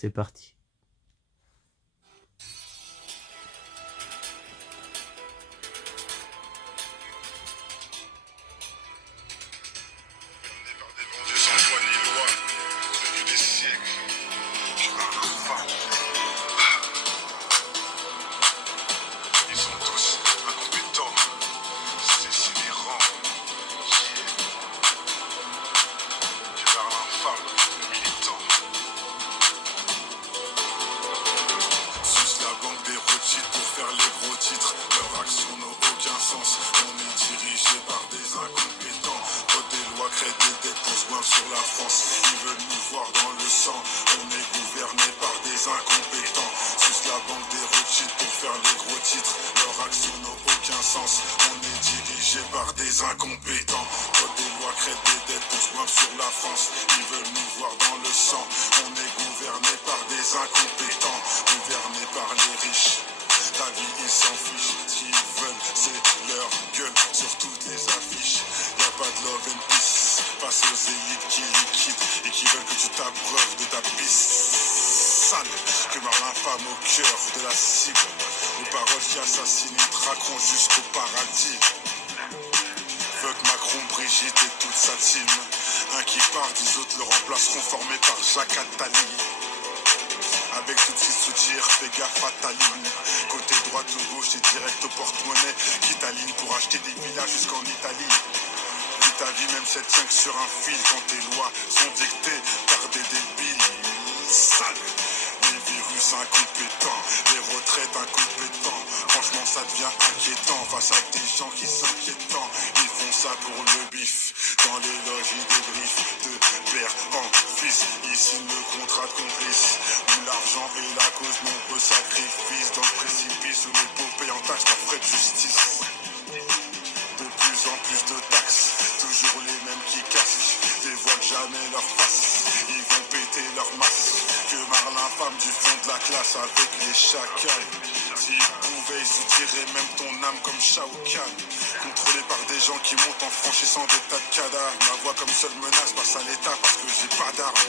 C'est parti. Sur la France, ils veulent nous voir dans le sang. On est gouverné par des incompétents. Suce la banque des Rothschild pour faire les gros titres. Leur action n'a aucun sens. On est dirigé par des incompétents. Code des lois créent des dettes pour se joindre sur la France. Ils veulent nous voir dans le sang. On est gouverné par des incompétents. Gouverné par les riches. Ta vie ils s'en fichent. Ce qu'ils veulent c'est leur gueule sur toutes les affiches. Y'a pas de love and peace face aux élites qui liquident et qui veulent que tu t'abreuves de ta pisse sale. Que meurt l'infâme au cœur de la cible. Les paroles qui assassinent ils traqueront jusqu'au paradis. Fuck Macron, Brigitte et toute sa team. Un qui part, 10 autres le remplaceront, formé par Jacques Attali. Avec tout de suite soutien, fais gaffe à ta ligne. Côté droite ou gauche, c'est direct au porte-monnaie. Quitte à ligne pour acheter des villas jusqu'en Italie. Vis ta vie même 7-5 sur un fil quand tes lois sont dictées par des débiles sales. Les virus incompétents, les retraites incompétents. Franchement ça devient inquiétant face à des gens qui s'inquiètent. Ils font ça pour le bif. Dans les logis des griffes de père en fils. Ils signent le contrat de complice. Où l'argent est la cause, nombreux sacrifices. Dans le précipice où les pauvres payent en taxes leurs frais de justice. De plus en plus de taxes. Toujours les mêmes qui cassent. Dévoilent jamais leur face. Ils vont péter leur masse. Que marre l'infâme du fond de la classe avec les chacals. S'ils pouvaient, ils soutiraient même ton âme comme Shao Kahn. Contrôlé par des gens qui montent en franchissant des tas de cadavres. Ma voix comme seule menace passe à l'état parce que j'ai pas d'armes.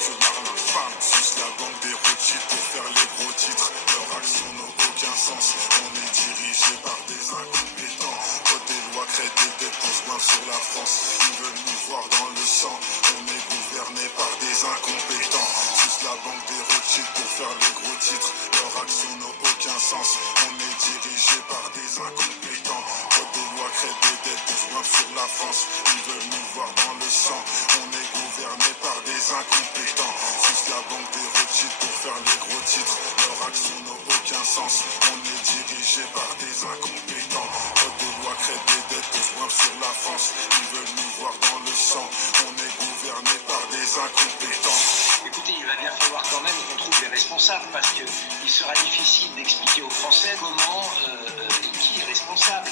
Que marre l'infâme, suce la banque des Rothschild pour faire les gros titres. Leur action n'a aucun sens. On est dirigé par des incompétents. Vote des lois, créent des dettes pour se joindre sur la France. Ils veulent nous voir dans le sang. On est gouverné par des incompétents. Suce la banque des Rothschild pour faire les gros titres. Leur action n'a aucun sens. On est dirigé par des incompétents. Vote des lois, créent des dettes pour se joindre sur la France. Ils veulent nous voir dans le sang. On est gouverné par des incompétents. Suce la banque des Rothschild pour faire les gros titres. Leur action n'a aucun sens. On est dirigé par des incompétents. Vote des lois, créent des dettes pour se joindre sur la France. Ils veulent nous voir dans le sang. On est gouverné par des incompétents. Écoutez, il va bien falloir quand même qu'on trouve les responsables parce qu'il sera difficile d'expliquer aux Français comment et qui est responsable.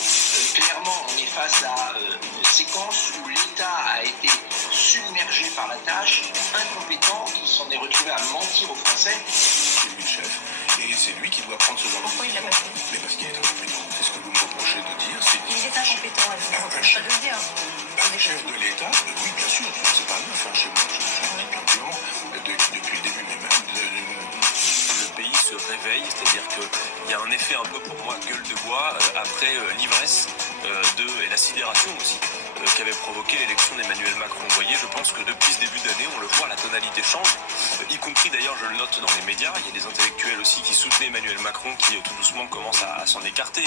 Clairement, on est face à une séquence où l'État a été submergé par la tâche, incompétent, il s'en est retrouvé à mentir aux Français. C'est lui le chef et c'est lui qui doit prendre ce genre de décision. Pourquoi il l'a pas fait? Mais parce qu'il est incompétent. C'est ce que vous me reprochez de dire. Il est incompétent, elle ne pas de le dire. Un chef de l'État, oui bien sûr, c'est pas neuf chez moi, je dis blanc depuis le début, mais même le pays se réveille, c'est-à-dire qu'il y a un effet un peu pour moi gueule de bois après l'ivresse et la sidération aussi qu'avait provoqué l'élection d'Emmanuel Macron. Vous voyez, je pense que depuis ce début d'année, on le voit, la tonalité change, y compris d'ailleurs, je le note dans les médias, il y a des intellectuels aussi qui soutenaient Emmanuel Macron qui tout doucement commencent à s'en écarter.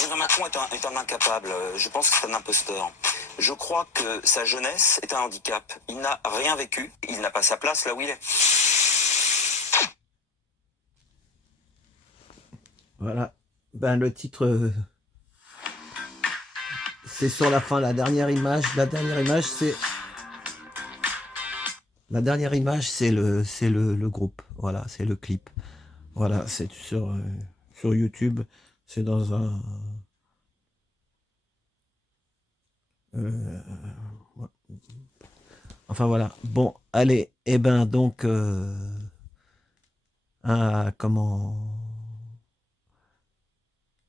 Emmanuel Macron est un incapable, je pense que c'est un imposteur. Je crois que sa jeunesse est un handicap. Il n'a rien vécu, il n'a pas sa place là où il est. Voilà. Ben, le titre, c'est sur la fin, la dernière image. La dernière image, c'est le groupe. Voilà, c'est le clip. Voilà, c'est sur YouTube. C'est dans un... enfin voilà. Bon, allez. Et ben donc...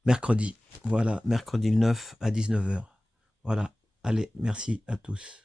mercredi. Voilà, mercredi le 9 à 19h. Voilà. Allez, merci à tous.